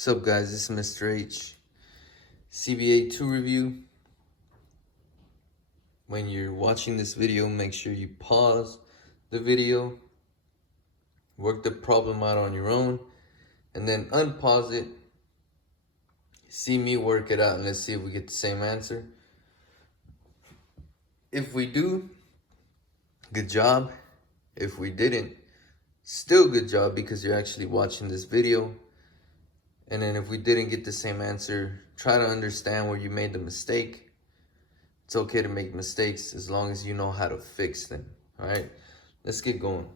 What's up, guys? This is Mr. H. CBA 2 review. When you're watching this video, make sure you pause the video, work the problem out on your own, and then unpause it. See me work it out, and let's see if we get the same answer. If we do, good job. If we didn't, still good job, because you're actually watching this video. And then if we didn't get the same answer, try to understand where you made the mistake. It's okay to make mistakes as long as you know how to fix them. All right, let's get going.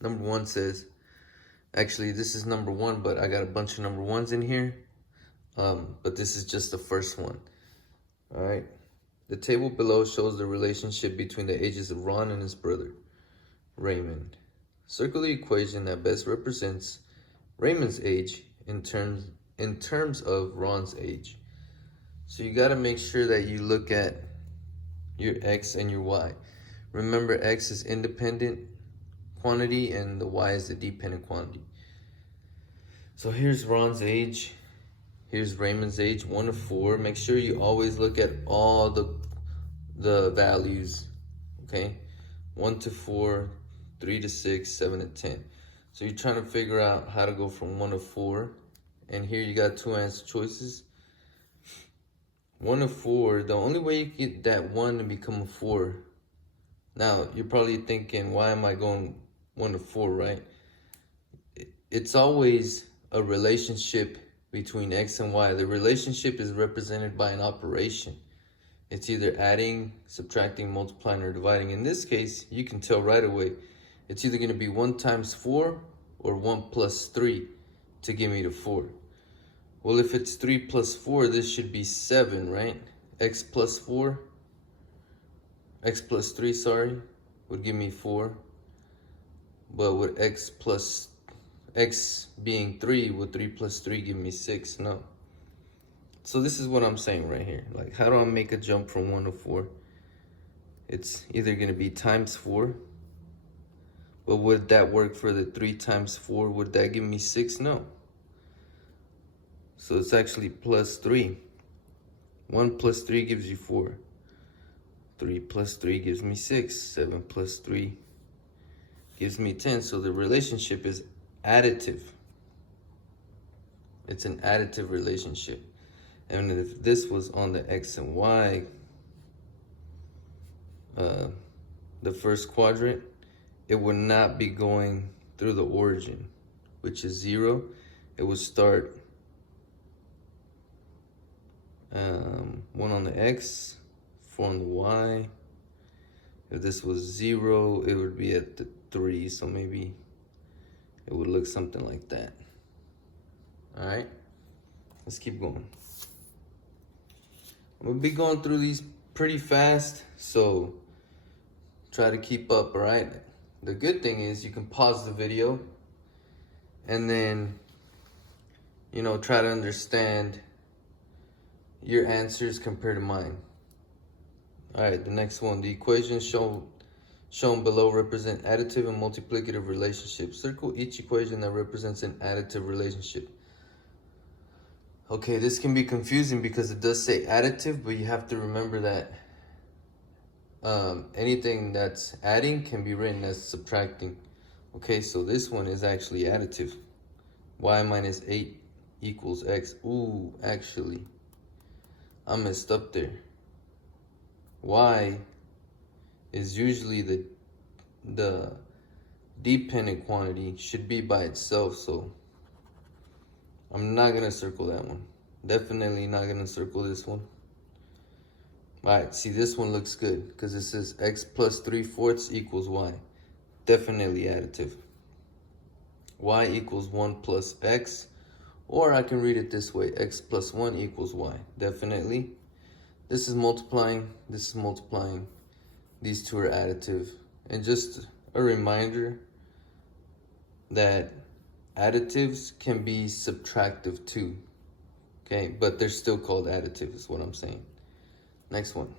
Number one says, actually this is number one, but I got a bunch of number ones in here. But this is just the first one. All right, the table below shows the relationship between the ages of Ron and his brother, Raymond. Circle the equation that best represents Raymond's age in terms of Ron's age. So you got to make sure that you look at your X and your Y. Remember, X is independent quantity and the Y is the dependent quantity. So here's Ron's age. Here's Raymond's age, 1 to 4. Make sure you always look at all the values, okay? 1 to 4, 3 to 6, 7 to 10. So you're trying to figure out how to go from 1 to 4. And here you got two answer choices. 1 to 4, the only way you get that 1 to become a 4. Now, you're probably thinking, why am I going 1 to 4, right? It's always a relationship between X and Y. The relationship is represented by an operation. It's either adding, subtracting, multiplying, or dividing. In this case, you can tell right away. It's either going to be 1 times 4 or 1 plus 3 to give me the 4. Well, if it's 3 plus 4, this should be 7, right? X plus 4, X plus 3, sorry, would give me 4. But with X being 3, would 3 plus 3 give me 6? No. So this is what I'm saying right here. Like, how do I make a jump from 1 to 4? It's either going to be times 4. But would that work for the 3 times 4? Would that give me 6? No. So it's actually plus 3. 1 plus 3 gives you 4. 3 plus 3 gives me 6. 7 plus 3 gives me 10. So the relationship is additive. It's an additive relationship. And if this was on the X and Y, the first quadrant, it would not be going through the origin, which is 0. It would start 1 on the X, 4 on the Y. If this was 0, it would be at the 3. So maybe it would look something like that. All right, let's keep going. I'm gonna be going through these pretty fast, so try to keep up, all right? The good thing is you can pause the video and then, try to understand your answers compared to mine. All right, the next one. The equations shown below represent additive and multiplicative relationships. Circle each equation that represents an additive relationship. Okay, this can be confusing because it does say additive, but you have to remember that anything that's adding can be written as subtracting. Okay, so this one is actually additive. Y minus 8 equals X. Ooh, actually, I messed up there. Y is usually the dependent quantity, should be by itself, so I'm not gonna circle that one. Definitely not gonna circle this one. All right, see, this one looks good because it says X plus 3/4 equals Y. Definitely additive. Y equals 1 plus X, or I can read it this way, X plus 1 equals Y. Definitely. This is multiplying, this is multiplying. These two are additive. And just a reminder that additives can be subtractive too. Okay, but they're still called additive is what I'm saying. Next one.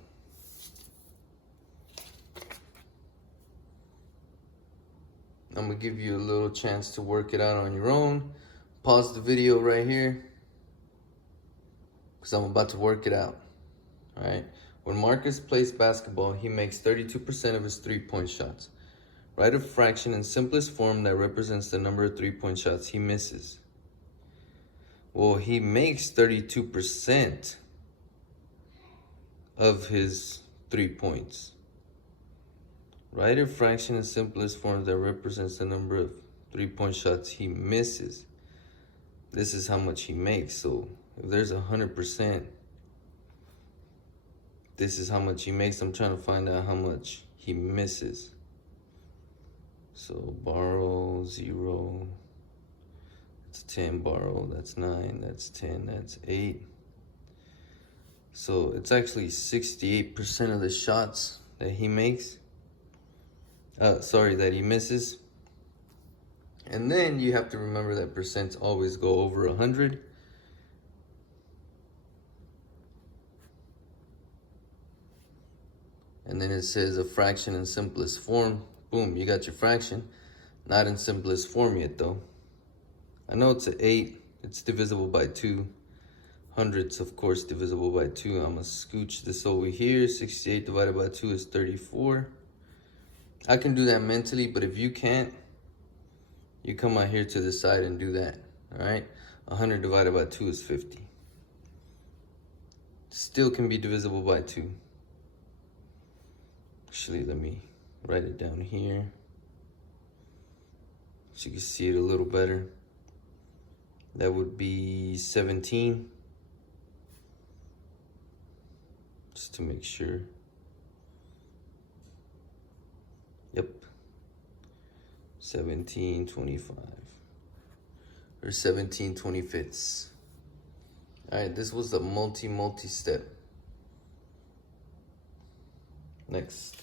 I'm gonna give you a little chance to work it out on your own. pause the video right here because I'm about to work it out. All right. When Marcus plays basketball, he makes 32% of his three-point shots. Write a fraction in simplest form that represents the number of three-point shots he misses. Well, he makes 32% of his 3 points. Write a fraction in simplest form that represents the number of three-point shots he misses. This is how much he makes. So if there's 100%, this is how much he makes. I'm trying to find out how much he misses. So borrow 0. That's 10. Borrow, that's 9. That's 10. That's 8. So it's actually 68% of the shots that he makes. That he misses. And then you have to remember that percents always go over 100. And then it says a fraction in simplest form. Boom, you got your fraction. Not in simplest form yet though. I know it's an 8. It's divisible by 2. Hundreds, of course, divisible by 2. I'm gonna scooch this over here. 68 divided by 2 is 34. I can do that mentally, but if you can't, you come out here to the side and do that, all right? 100 divided by 2 is 50. Still can be divisible by 2. Actually, let me write it down here so you can see it a little better. That would be 17. Just to make sure. Yep. 1725. Or 17/25. Alright, this was a multi step. Next.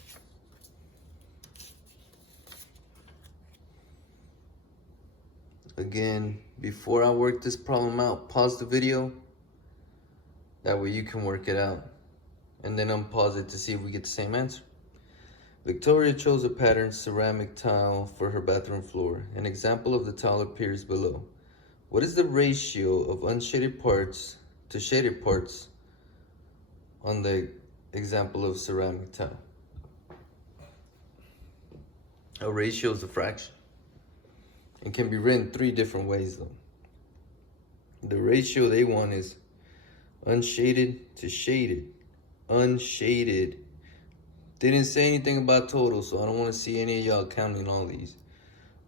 Again, before I work this problem out, pause the video. That way you can work it out. And then unpause it to see if we get the same answer. Victoria chose a patterned ceramic tile for her bathroom floor. An example of the tile appears below. What is the ratio of unshaded parts to shaded parts on the example of ceramic tile? A ratio is a fraction. It can be written 3 different ways though. The ratio they want is unshaded to shaded. Unshaded. They didn't say anything about total, so I don't want to see any of y'all counting all these.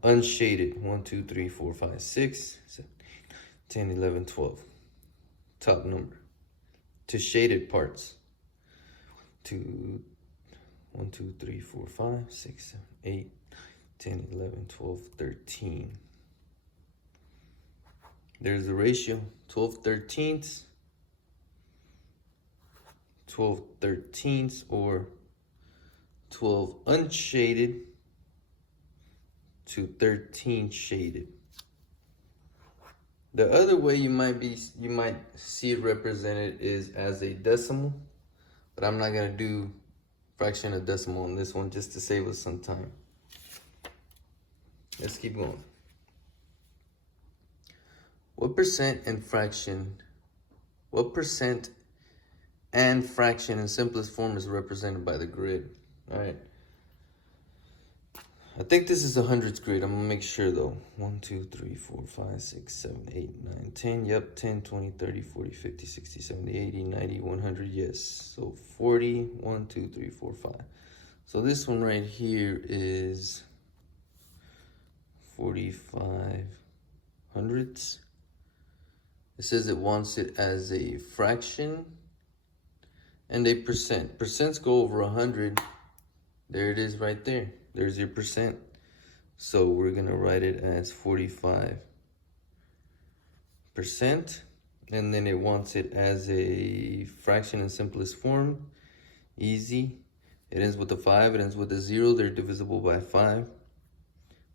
Unshaded. 1, 2, 3, 4, 5, 6, 7, 8, 10, 11, 12. Top number. To shaded parts. 1, 2, 3, 4, 5, 6, 7, 8, 10, 11, 12, 13. There's the ratio. 12/13. 12/13 or 12 unshaded to 13 shaded. The other way you might see it represented is as a decimal, but I'm not gonna do fraction of decimal on this one just to save us some time. Let's keep going. What percent and fraction in simplest form is represented by the grid? All right. I think this is a hundreds grid. I'm gonna make sure though. 1, 2, 3, 4, 5, 6, 7, 8, 9, 10. Yep, 10, 20, 30, 40, 50, 60, 70, 80, 90, 100. Yes. So 40, 1, 2, 3, 4, 5. So this one right here is 45 hundredths. It says it wants it as a fraction and a percent. Percents go over 100. There it is right there. There's your percent. So we're gonna write it as 45%. And then it wants it as a fraction in simplest form. Easy. It ends with a 5, it ends with a 0. They're divisible by 5.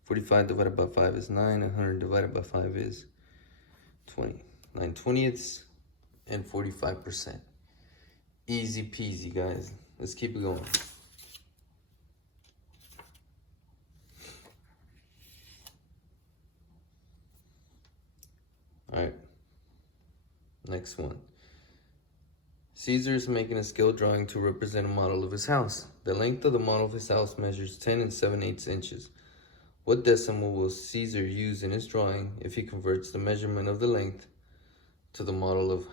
45 divided by 5 is 9. 100 divided by 5 is 20. 9/20ths and 45%. Easy peasy, guys. Let's keep it going. All right, next one. Caesar is making a scale drawing to represent a model of his house. The length of the model of his house measures 10 and 7/8 inches. What decimal will Caesar use in his drawing if he converts the measurement of the length to the model of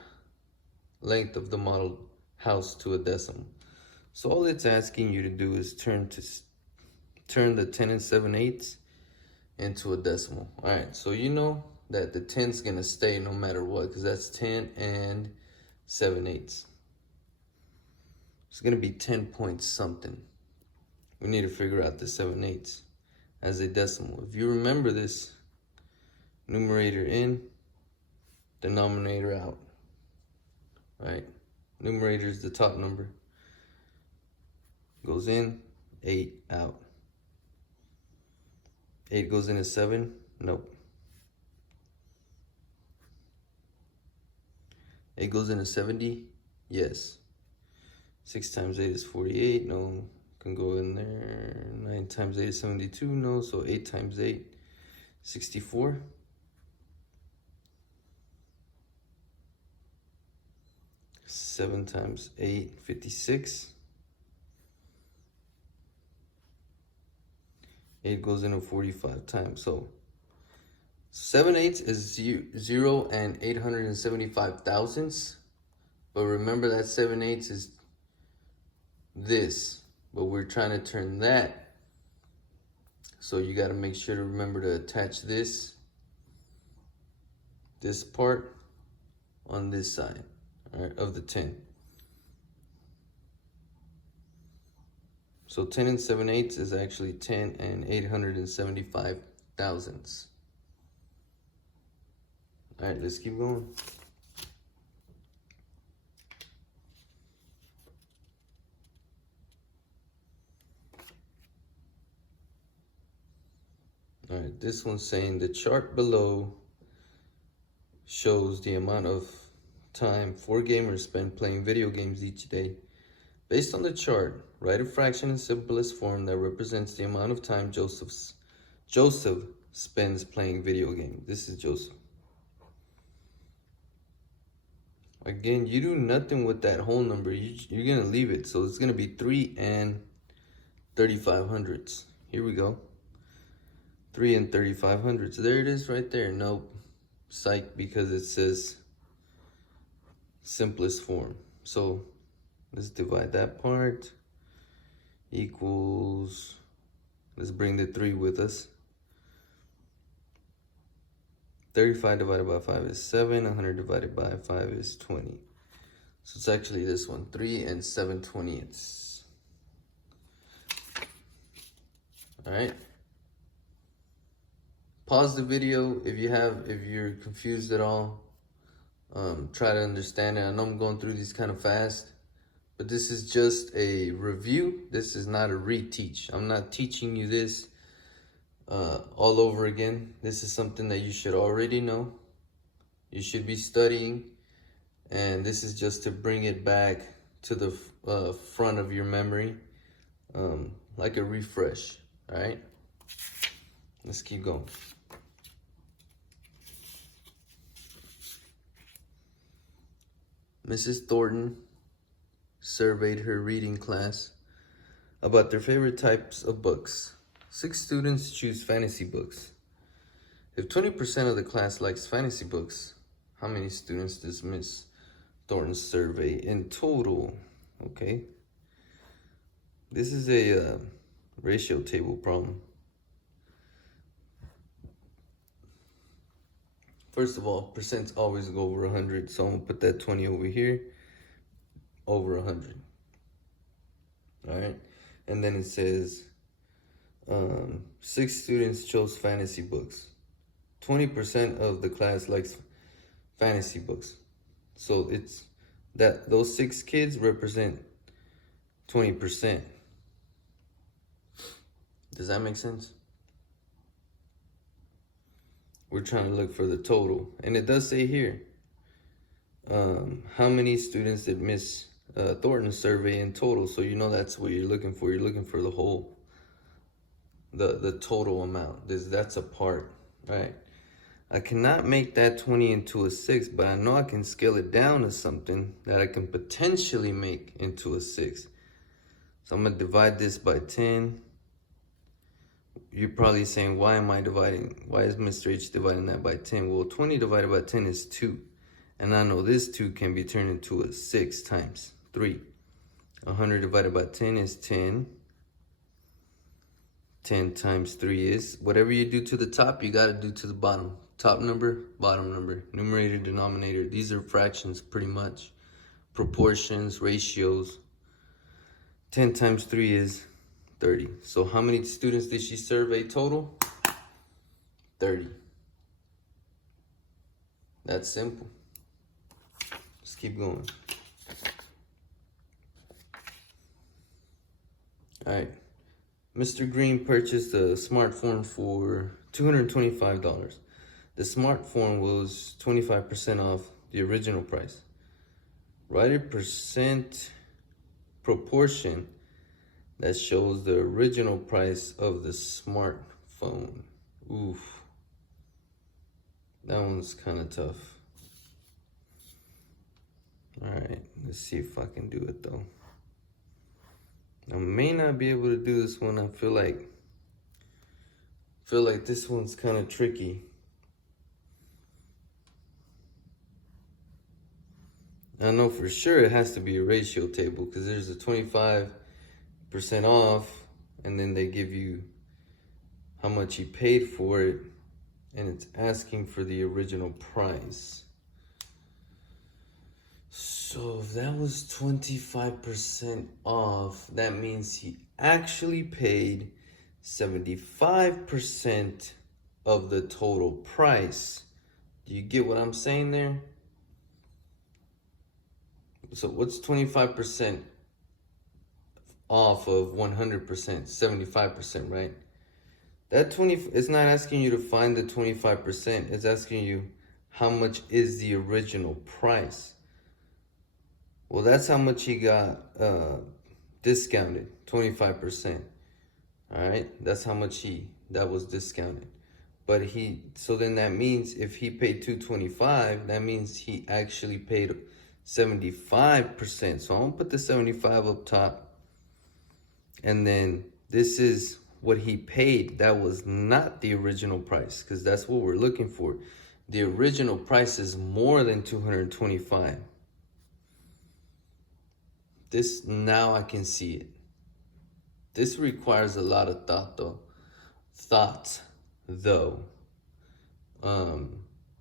length of the model house to a decimal? So all it's asking you to do is turn the 10 and 7/8 into a decimal. All right, so you know that the 10's gonna stay no matter what, because that's 10 and 7/8. It's gonna be 10 point something. We need to figure out the 7/8 as a decimal. If you remember this, numerator in, denominator out, right? Numerator is the top number. Goes in, 8 out. 8 goes into 7, nope. 8 goes into 70, yes. 6 times 8 is 48, no. Can go in there. 9 times 8 is 72, no. So 8 times 8, 64. 7 times 8, 56. 8 goes into 45 times. So 7/8 is 0 and 875 thousandths. But remember that 7/8 is this. But we're trying to turn that. So you got to make sure to remember to attach this part on this side, all right, of the 10. So 10 and 7/8 is actually 10 and 875 thousandths. All right, let's keep going. All right, this one's saying the chart below shows the amount of time 4 gamers spend playing video games each day. Based on the chart, write a fraction in simplest form that represents the amount of time Joseph spends playing video games. This is Joseph. Again, you do nothing with that whole number. You're going to leave it. So it's going to be 3 and 35 hundredths. Here we go. 3 and 35 hundredths. There it is right there. Nope. Psych, because it says simplest form. So let's divide that part. Equals, let's bring the 3 with us. 35 divided by 5 is 7. 100 divided by 5 is 20. So it's actually this one, 3 and 7/20. All right. Pause the video if you're confused at all. Try to understand it. I know I'm going through these kind of fast, but this is just a review. This is not a reteach. I'm not teaching you this all over again. This is something that you should already know. You should be studying, and this is just to bring it back to the front of your memory, like a refresh. All right, let's keep going. Mrs. Thornton surveyed her reading class about their favorite types of books. 6 students choose fantasy books. If 20% of the class likes fantasy books, how many students does Miss Thornton survey in total? Okay. This is a ratio table problem. First of all, percents always go over 100, so I'm gonna put that 20 over here, over 100. All right, and then it says 6 students chose fantasy books. 20% of the class likes fantasy books, so it's that those 6 kids represent 20%. Does that make sense? We're trying to look for the total, and it does say here how many students did Miss Thornton survey in total. So you know that's what you're looking for. You're looking for the whole, the total amount. That's a part, right? I cannot make that 20 into a 6, but I know I can scale it down to something that I can potentially make into a 6. So I'm going to divide this by 10. You're probably saying, why is Mr. H dividing that by 10? Well, 20 divided by 10 is 2. And I know this 2 can be turned into a 6 times 3. 100 divided by 10 is 10. 10 times 3 is, whatever you do to the top, you got to do to the bottom. Top number, bottom number, numerator, denominator. These are fractions pretty much. Proportions, ratios. 10 times 3 is 30. So how many students did she survey total? 30. That's simple. Let's keep going. All right. Mr. Green purchased a smartphone for $225. The smartphone was 25% off the original price. Write a percent proportion that shows the original price of the smartphone. Oof. That one's kind of tough. All right, let's see if I can do it though. I may not be able to do this one. I feel like this one's kind of tricky. I know for sure it has to be a ratio table because there's a 25% off and then they give you how much you paid for it and it's asking for the original price. So if that was 25% off, that means he actually paid 75% of the total price. Do you get what I'm saying there? So what's 25% off of 100%? 75%, right? That 20, it's not asking you to find the 25%. It's asking you how much is the original price. Well, that's how much he got discounted, 25%. All right, that's how much that was discounted. But so then that means if he paid $225, that means he actually paid 75%. So I'm gonna put the 75 up top. And then this is what he paid. That was not the original price because that's what we're looking for. The original price is more than 225. This, now I can see it. This requires a lot of thought though.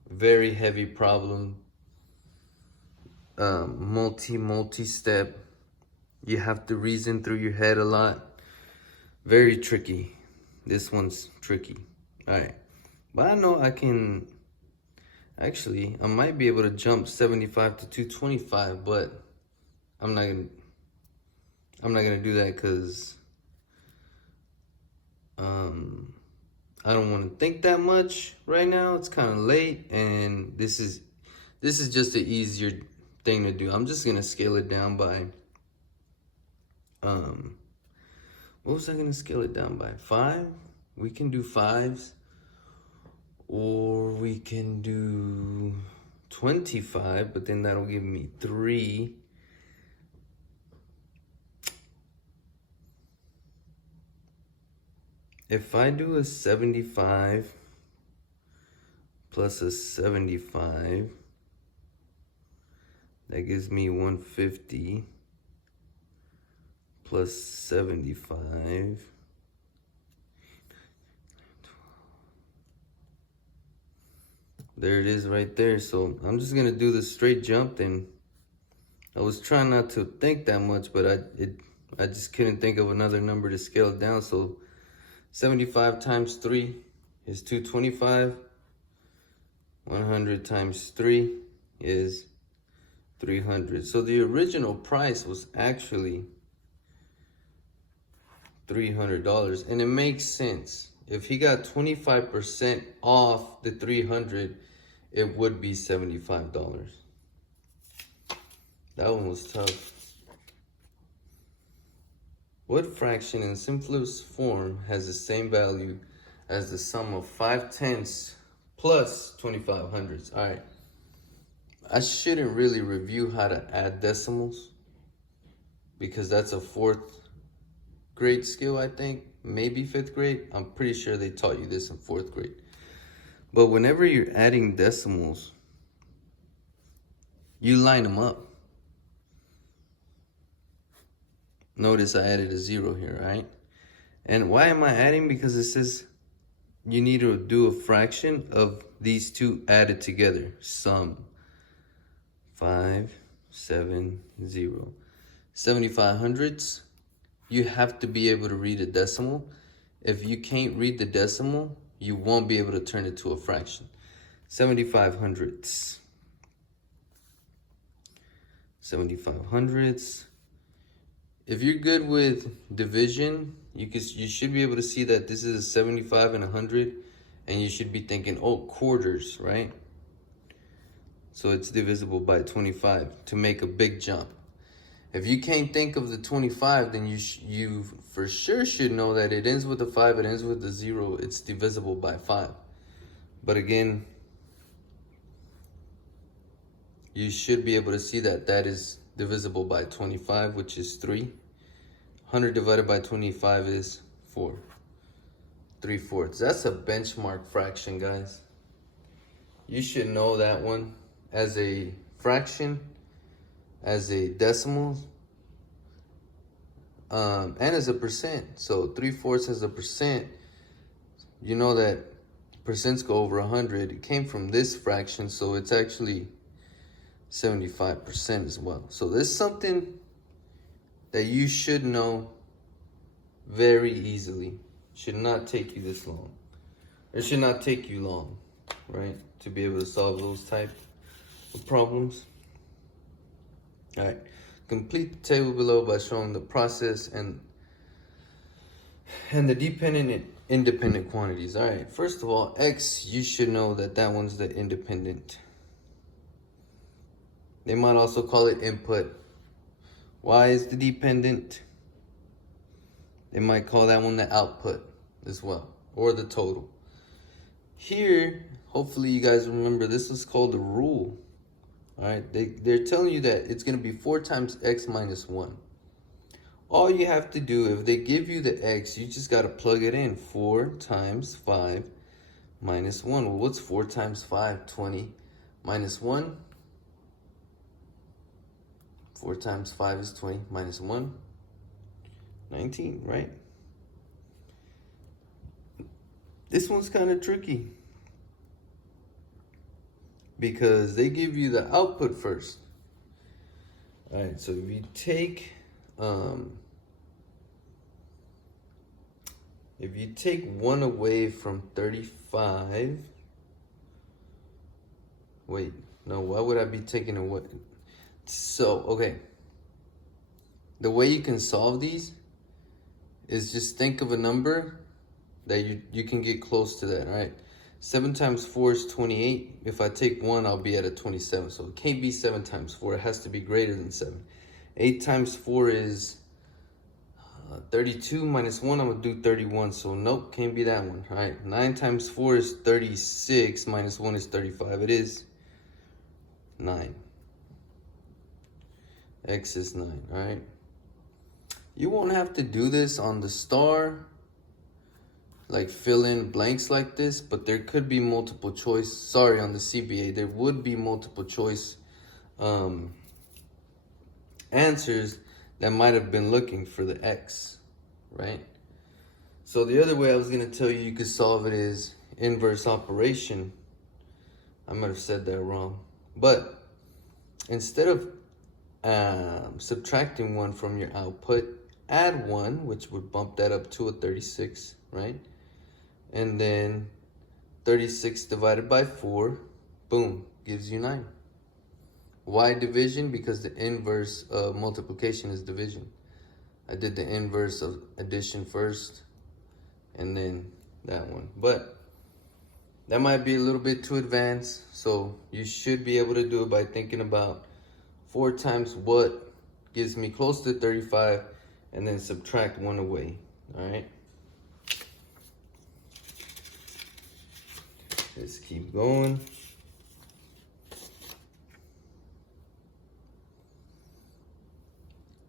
Very heavy problem. Multi-step. You have to reason through your head a lot. Very tricky. This one's tricky. All right. But I know I can, actually, I might be able to jump 75 to 225, but I'm not gonna do that because I don't want to think that much right now. It's kind of late, and this is just an easier thing to do. I'm just gonna scale it down by what was I gonna scale it down by? 5? We can do 5s, or we can do 25, but then that'll give me 3. If I do a 75 plus a 75, that gives me 150 plus 75. There it is right there. So I'm just gonna do the straight jump. And I was trying not to think that much, but I just couldn't think of another number to scale it down. So 75 times 3 is 225. 100 times 3 is 300. So the original price was actually $300. And it makes sense. If he got 25% off the 300, it would be $75. That one was tough. What fraction in simplest form has the same value as the sum of 5/10 plus 25 hundredths. All right. I shouldn't really review how to add decimals because that's a 4th grade skill, I think. Maybe 5th grade. I'm pretty sure they taught you this in 4th grade. But whenever you're adding decimals, you line them up. Notice I added a 0 here, right? And why am I adding? Because it says you need to do a fraction of these two added together. Sum 5, 7, 0. 75 hundredths. You have to be able to read a decimal. If you can't read the decimal, you won't be able to turn it to a fraction. 75 hundredths. 75 hundredths. If you're good with division, you should be able to see that this is a 75 and 100, and you should be thinking, oh, quarters, right? So it's divisible by 25 to make a big jump. If you can't think of the 25, then you for sure should know that it ends with a 5, it ends with a 0, it's divisible by 5. But again, you should be able to see that that is divisible by 25, which is 3. 100 divided by 25 is 4. 3/4. That's a benchmark fraction, guys. You should know that one as a fraction, as a decimal, and as a percent. So 3/4 as a percent, you know that percents go over 100. It came from this fraction, so it's actually 75% as well. So this is something that you should know very easily. Should not take you this long. It should not take you long, right, to be able to solve those type of problems. All right, complete the table below by showing the process and the dependent and independent quantities. All right, first of all, X, you should know that that one's the independent. They might also call it input. Y is the dependent. They might call that one the output as well, or the total. Here, hopefully you guys remember, this is called the rule. All right, they're telling you that it's going to be 4 times x minus 1. All you have to do, if they give you the x, you just got to plug it in. 4 times 5 minus 1. Well, what's 4 times 5? 20 minus 1. 4 times 5 is 20 minus 1. 19, right? This one's kind of tricky because they give you the output first. All right, so if you take 1 away from 35, wait, no, why would I be taking away? So, okay, the way you can solve these is just think of a number that you can get close to that, right? 7 times 4 is 28. If I take 1, I'll be at a 27. So it can't be 7 times 4. It has to be greater than 7. 8 times 4 is 32 minus 1. I'm going to do 31. So nope, can't be that one. All right. 9 times 4 is 36. Minus 1 is 35. It is 9. X is 9. All right. You won't have to do this on the star, like fill in blanks like this, but there could be multiple choice. Sorry, on the CBA, there would be multiple choice answers that might have been looking for the X, right? So the other way I was going to tell you could solve it is inverse operation. I might have said that wrong. But instead of subtracting 1 from your output, add 1, which would bump that up to a 36, right? And then 36 divided by 4, boom, gives you 9. Why division? Because the inverse of multiplication is division. I did the inverse of addition first, and then that one. But that might be a little bit too advanced, so you should be able to do it by thinking about 4 times what gives me close to 35, and then subtract 1 away, all right? Let's keep going.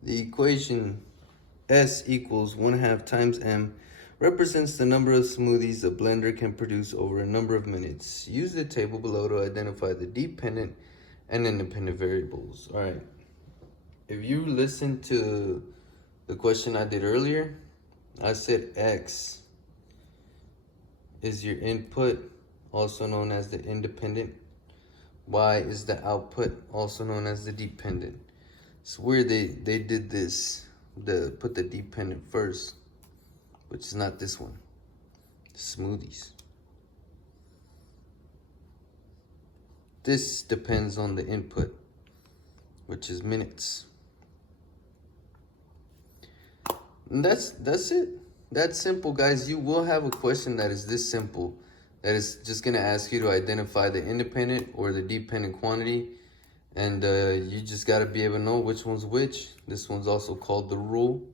The equation S equals 1/2 times M represents the number of smoothies a blender can produce over a number of minutes. Use the table below to identify the dependent and independent variables. All right. If you listen to the question I did earlier, I said X is your input, also known as the independent. Y is the output, also known as the dependent. It's weird they did this, put the dependent first, which is not this one. Smoothies. This depends on the input, which is minutes. And that's it. That's simple, guys. You will have a question that is this simple, that is just gonna ask you to identify the independent or the dependent quantity, and you just gotta be able to know which one's which. This one's also called the rule.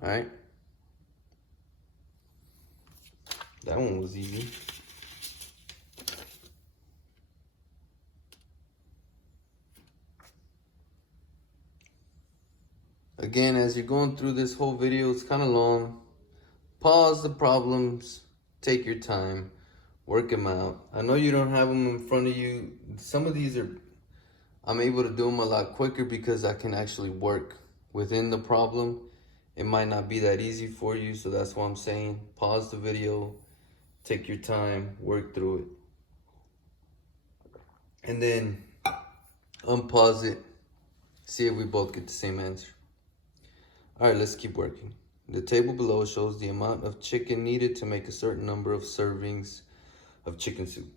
All right. That one was easy. Again, as you're going through this whole video, it's kind of long. Pause the problems, take your time, work them out. I know you don't have them in front of you. Some of these I'm able to do them a lot quicker because I can actually work within the problem. It might not be that easy for you, so that's why I'm saying pause the video, take your time, work through it. And then unpause it, see if we both get the same answer. All right, let's keep working. The table below shows the amount of chicken needed to make a certain number of servings of chicken soup.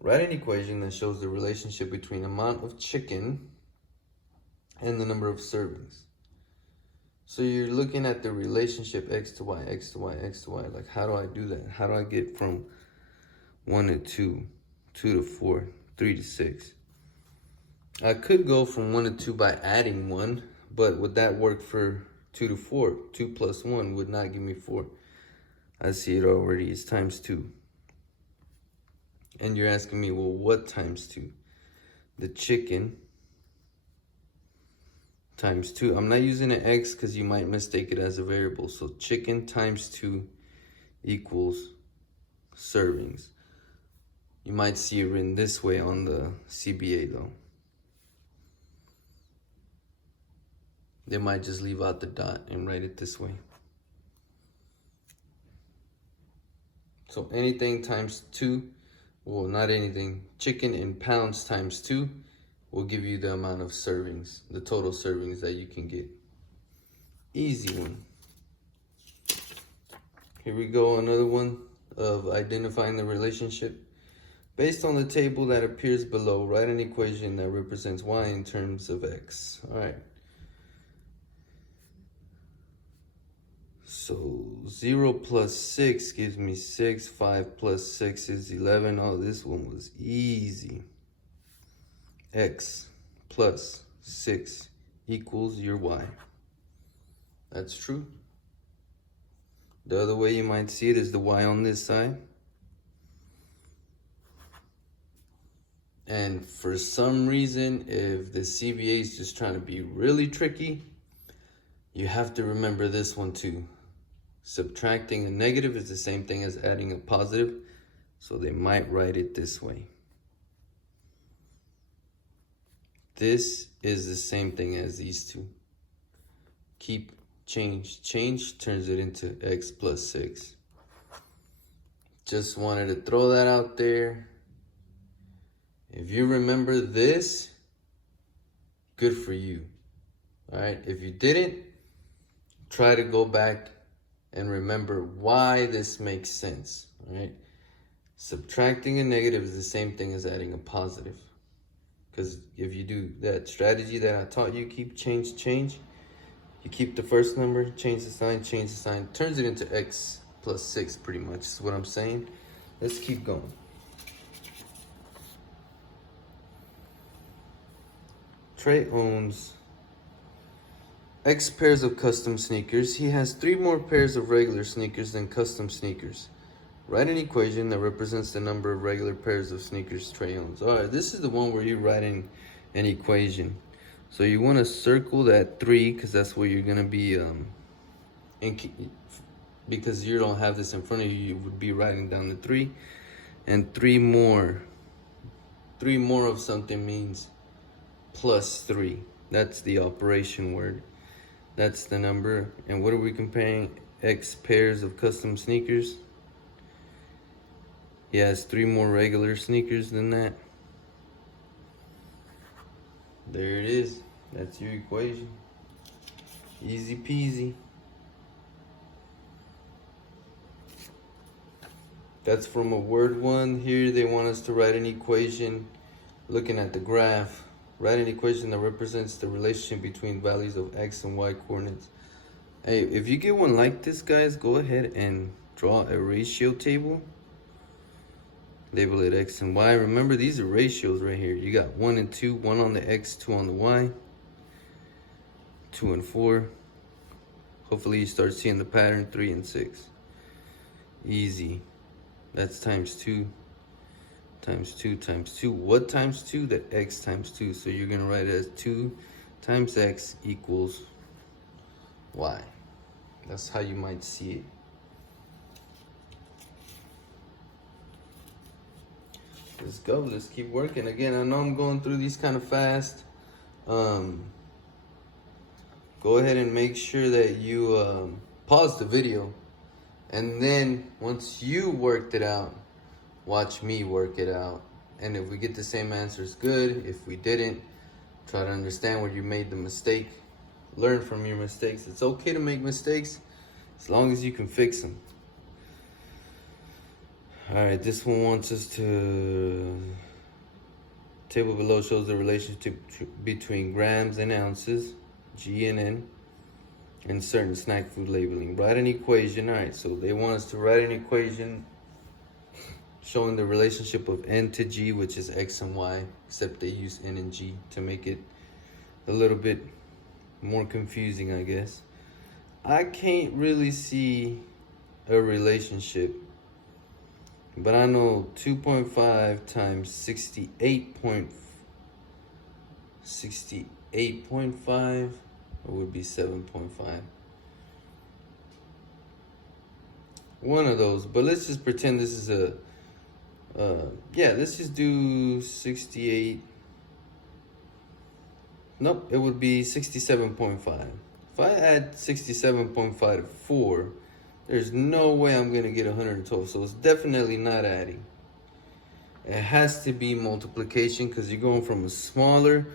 Write an equation that shows the relationship between amount of chicken and the number of servings. So you're looking at the relationship x to y, x to y, x to y. Like, how do I do that? How do I get from 1 to 2, 2 to 4, 3 to 6? I could go from 1 to 2 by adding 1, but would that work for 2 to 4? 2 plus 1 would not give me 4. I see it already. It's times 2. And you're asking me, well, what times 2? The chicken times 2. I'm not using an x because you might mistake it as a variable. So chicken times 2 equals servings. You might see it written this way on the CBA though. They might just leave out the dot and write it this way. So anything times 2, well, not anything, chicken in pounds times 2 will give you the amount of servings, the total servings that you can get. Easy one. Here we go, another one of identifying the relationship. Based on the table that appears below, write an equation that represents y in terms of x. All right. So 0 plus 6 gives me 6. 5 plus 6 is 11. Oh, this one was easy. X plus 6 equals your y. That's true. The other way you might see it is the y on this side. And for some reason, if the CBA is just trying to be really tricky, you have to remember this one too. Subtracting a negative is the same thing as adding a positive, so they might write it this way. This is the same thing as these two. Keep, change, change turns it into x plus 6. Just wanted to throw that out there. If you remember this, good for you. All right, if you didn't, try to go back and remember why this makes sense. All right, subtracting a negative is the same thing as adding a positive. Because if you do that strategy that I taught you, keep, change, change, you keep the first number, change the sign, turns it into x plus 6 pretty much is what I'm saying. Let's keep going. Trey owns X pairs of custom sneakers. He has 3 more pairs of regular sneakers than custom sneakers. Write an equation that represents the number of regular pairs of sneakers Trey owns. All right, this is the one where you're writing an equation. So you want to circle that 3 because that's where you're going to be, because you don't have this in front of you, you would be writing down the 3. And 3 more. 3 more of something means plus 3. That's the operation word. That's the number. And what are we comparing? X pairs of custom sneakers. He has 3 more regular sneakers than that. There it is. That's your equation. Easy peasy. That's from a word 1. Here they want us to write an equation looking at the graph. Write an equation that represents the relationship between values of X and Y coordinates. Hey, if you get one like this, guys, go ahead and draw a ratio table. Label it X and Y. Remember, these are ratios right here. You got 1 and 2, 1 on the X, 2 on the Y, 2 and 4. Hopefully you start seeing the pattern, 3 and 6. Easy. That's times 2, times 2, times 2. What times 2? The X times 2. So you're going to write it as 2 times X equals Y. That's how you might see it. Let's go. Let's keep working. Again, I know I'm going through these kind of fast. Go ahead and make sure that you pause the video. And then once you worked it out, watch me work it out. And if we get the same answers, good. If we didn't, try to understand where you made the mistake. Learn from your mistakes. It's okay to make mistakes as long as you can fix them. All right, this one wants us to... Table below shows the relationship between grams and ounces, G and N, and certain snack food labeling. Write an equation. All right, so they want us to write an equation showing the relationship of N to G, which is X and Y, except they use N and G to make it a little bit more confusing, I guess. I can't really see a relationship, but I know 2.5 times 68.5 would be 7.5. One of those, but let's just pretend this is a, yeah, let's just do 68. Nope, it would be 67.5. If I add 67.5 to 4, there's no way I'm going to get 112. So it's definitely not adding. It has to be multiplication because you're going from a smaller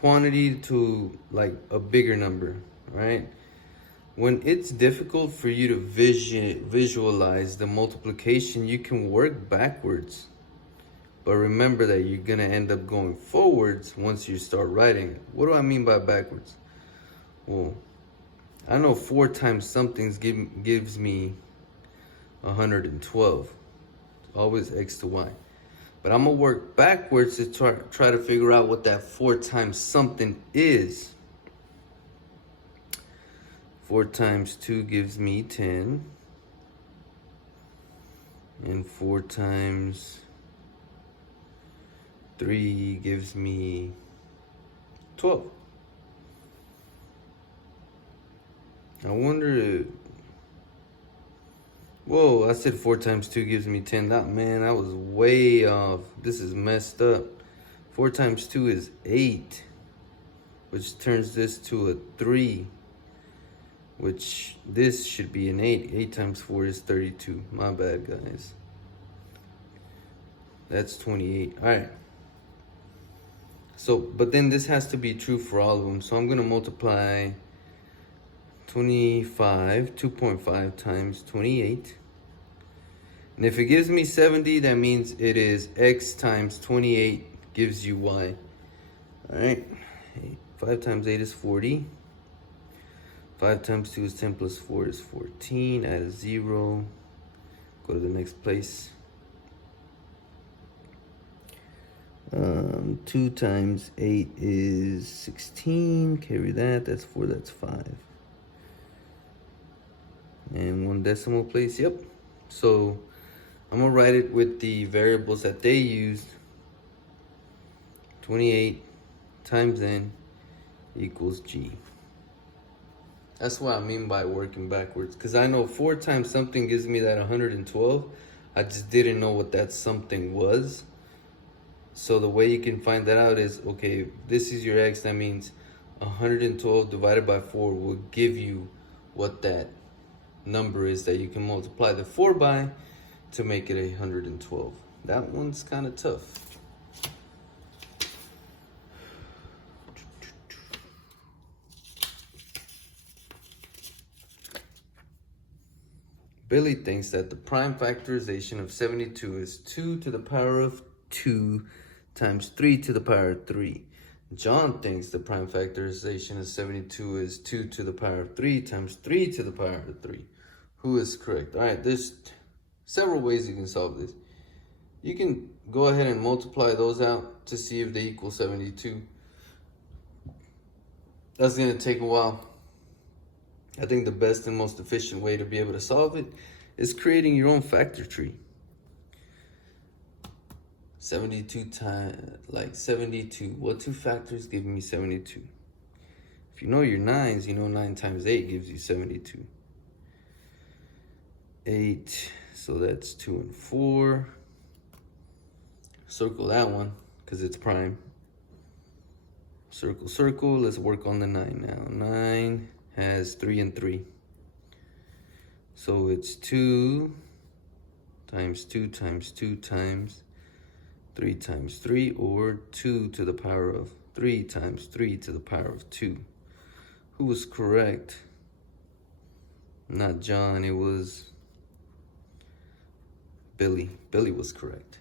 quantity to like a bigger number, right? When it's difficult for you to visualize the multiplication, you can work backwards. But remember that you're going to end up going forwards once you start writing it. What do I mean by backwards? Well, I know 4 times something gives me 112. Always X to Y. But I'm going to work backwards to try to figure out what that 4 times something is. 4 times 2 gives me 10. And 4 times 3 gives me 12. I wonder... Whoa, I said 4 times 2 gives me 10. Man, I was way off. This is messed up. 4 times 2 is 8, which turns this to a 3, which this should be an 8. 8 times 4 is 32. My bad, guys. That's 28. All right. So, but then this has to be true for all of them. So I'm going to multiply 2.5 times 28. And if it gives me 70, that means it is X times 28 gives you Y. All right. 5 times 8 is 40. 5 times 2 is 10 plus 4 is 14. Add a 0. Go to the next place. 2 times 8 is 16. Carry that. That's 4. That's 5. And 1 decimal place. Yep. So I'm gonna write it with the variables that they used. 28 times n equals g. That's what I mean by working backwards, because I know 4 times something gives me that 112. I just didn't know what that something was. So the way you can find that out is, okay, if this is your x, that means 112 divided by 4 will give you what that number is that you can multiply the 4 by to make it 112. That one's kind of tough. Billy thinks that the prime factorization of 72 is 2 to the power of 2 times 3 to the power of 3. John thinks the prime factorization of 72 is 2 to the power of 3 times 3 to the power of 3. Who is correct? All right, there's several ways you can solve this. You can go ahead and multiply those out to see if they equal 72. That's going to take a while. I think the best and most efficient way to be able to solve it is creating your own factor tree. 72 times, like 72. What two factors give me 72? If you know your nines, you know 9 times 8 gives you 72. 8, so that's 2 and 4. Circle that one, because it's prime. Circle, circle. Let's work on the 9 now. 9 has 3 and 3. So it's 2 times 2 times 2 times 3 times 3, or 2 to the power of 3 times 3 to the power of 2. Who was correct? Not John, it was Billy. Billy was correct.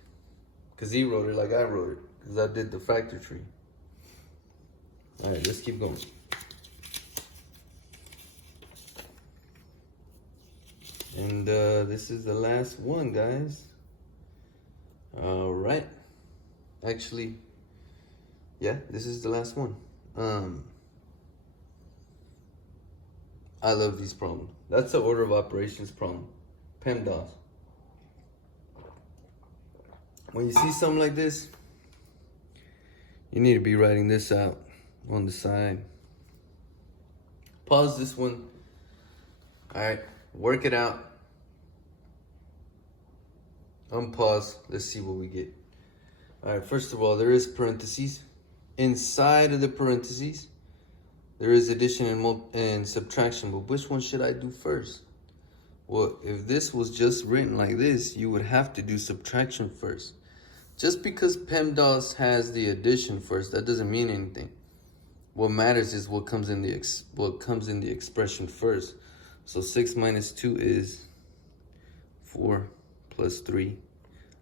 Because he wrote it like I wrote it. Because I did the factor tree. Alright, let's keep going. And this is the last one, guys. Alright. Actually, yeah, this is the last one. I love these problems. That's the order of operations problem. PEMDAS. When you see something like this, you need to be writing this out on the side. Pause this one. Alright, work it out. Unpause. Let's see what we get. Alright, first of all, there is parentheses. Inside of the parentheses, there is addition and subtraction. But which one should I do first? Well, if this was just written like this, you would have to do subtraction first. Just because PEMDAS has the addition first, that doesn't mean anything. What matters is what comes in the expression first. So 6 minus 2 is 4 plus 3.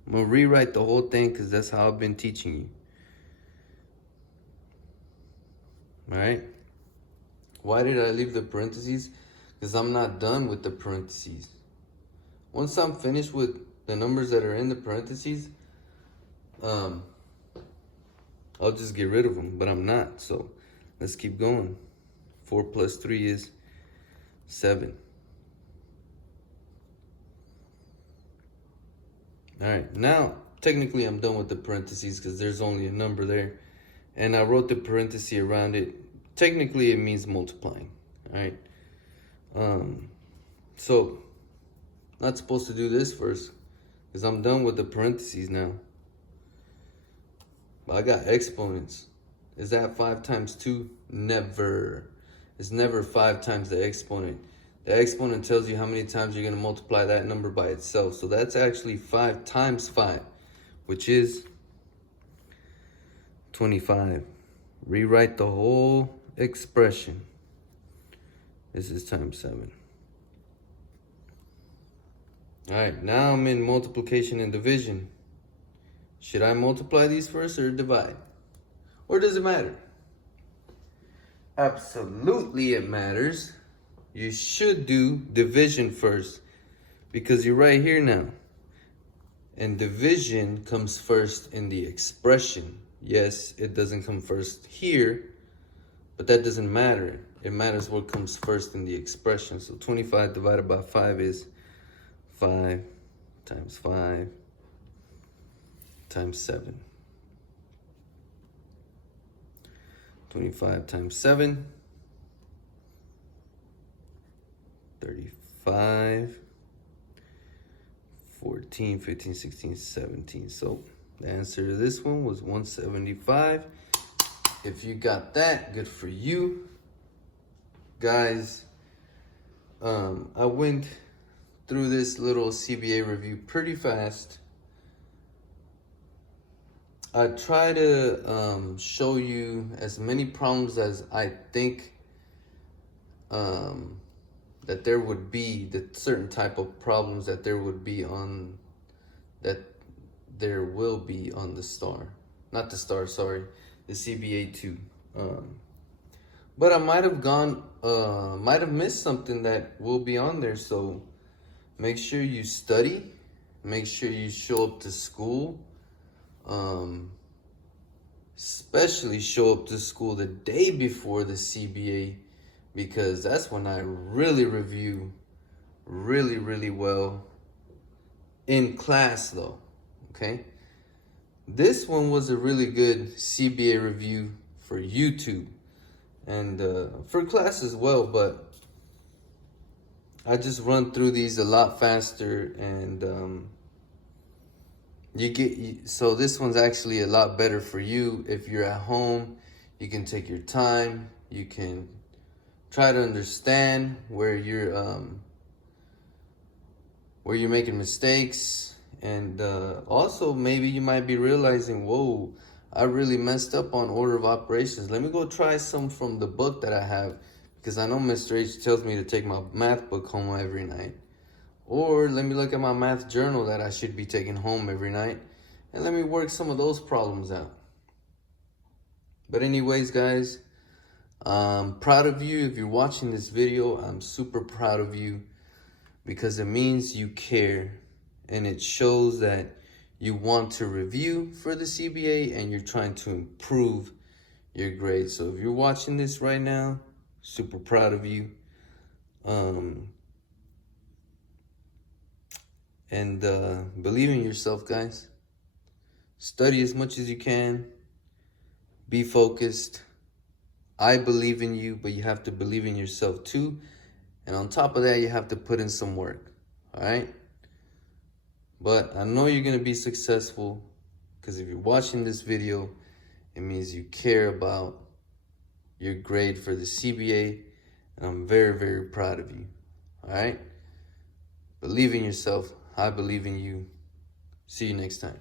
I'm going to rewrite the whole thing because that's how I've been teaching you. Alright? Why did I leave the parentheses? Because I'm not done with the parentheses. Once I'm finished with the numbers that are in the parentheses, I'll just get rid of them, but I'm not. So let's keep going. 4 plus 3 is 7. Alright, now technically I'm done with the parentheses because there's only a number there. And I wrote the parenthesis around it. Technically it means multiplying. Alright. So not supposed to do this first because I'm done with the parentheses now. But I got exponents. Is that 5 times 2? Never. It's never 5 times the exponent. The exponent tells you how many times you're going to multiply that number by itself. So that's actually 5 times 5, which is 25. Rewrite the whole expression. This is times 7. Alright, now I'm in multiplication and division. Should I multiply these first or divide? Or does it matter? Absolutely it matters. You should do division first because you're right here now. And division comes first in the expression. Yes, it doesn't come first here, but that doesn't matter. It matters what comes first in the expression. So 25 divided by 5 is 5 times 5 times 7. 25 times 7, 35, 14, 15, 16, 17. So the answer to this one was 175. If you got that, good for you. Guys, I went through this little CBA review pretty fast. I try to show you as many problems as I think that there would be, the certain type of problems that there would be on, that there will be on the star. Not the star, sorry, the CBA 2. But I might have missed something that will be on there, so make sure you study, make sure you show up to school. Especially show up to school the day before the CBA, because that's when I really review really well in class though, okay? This one was a really good CBA review for YouTube and for class as well, but I just run through these a lot faster, and so this one's actually a lot better for you. If you're at home, you can take your time, you can try to understand where you're making mistakes, and also maybe you might be realizing, whoa, I really messed up on order of operations. Let me go try some from the book that I have, because I know Mr. H tells me to take my math book home every night. Or let me look at my math journal that I should be taking home every night, and let me work some of those problems out. But anyways, guys, I'm proud of you. If you're watching this video, I'm super proud of you, because it means you care, and it shows that you want to review for the CBA and you're trying to improve your grades. So if you're watching this right now, super proud of you. And believe in yourself, guys. Study as much as you can. Be focused. I believe in you, but you have to believe in yourself too. And on top of that, you have to put in some work. All right? But I know you're going to be successful, because if you're watching this video, it means you care about your grade for the CBA. And I'm very proud of you. All right? Believe in yourself. I believe in you. See you next time.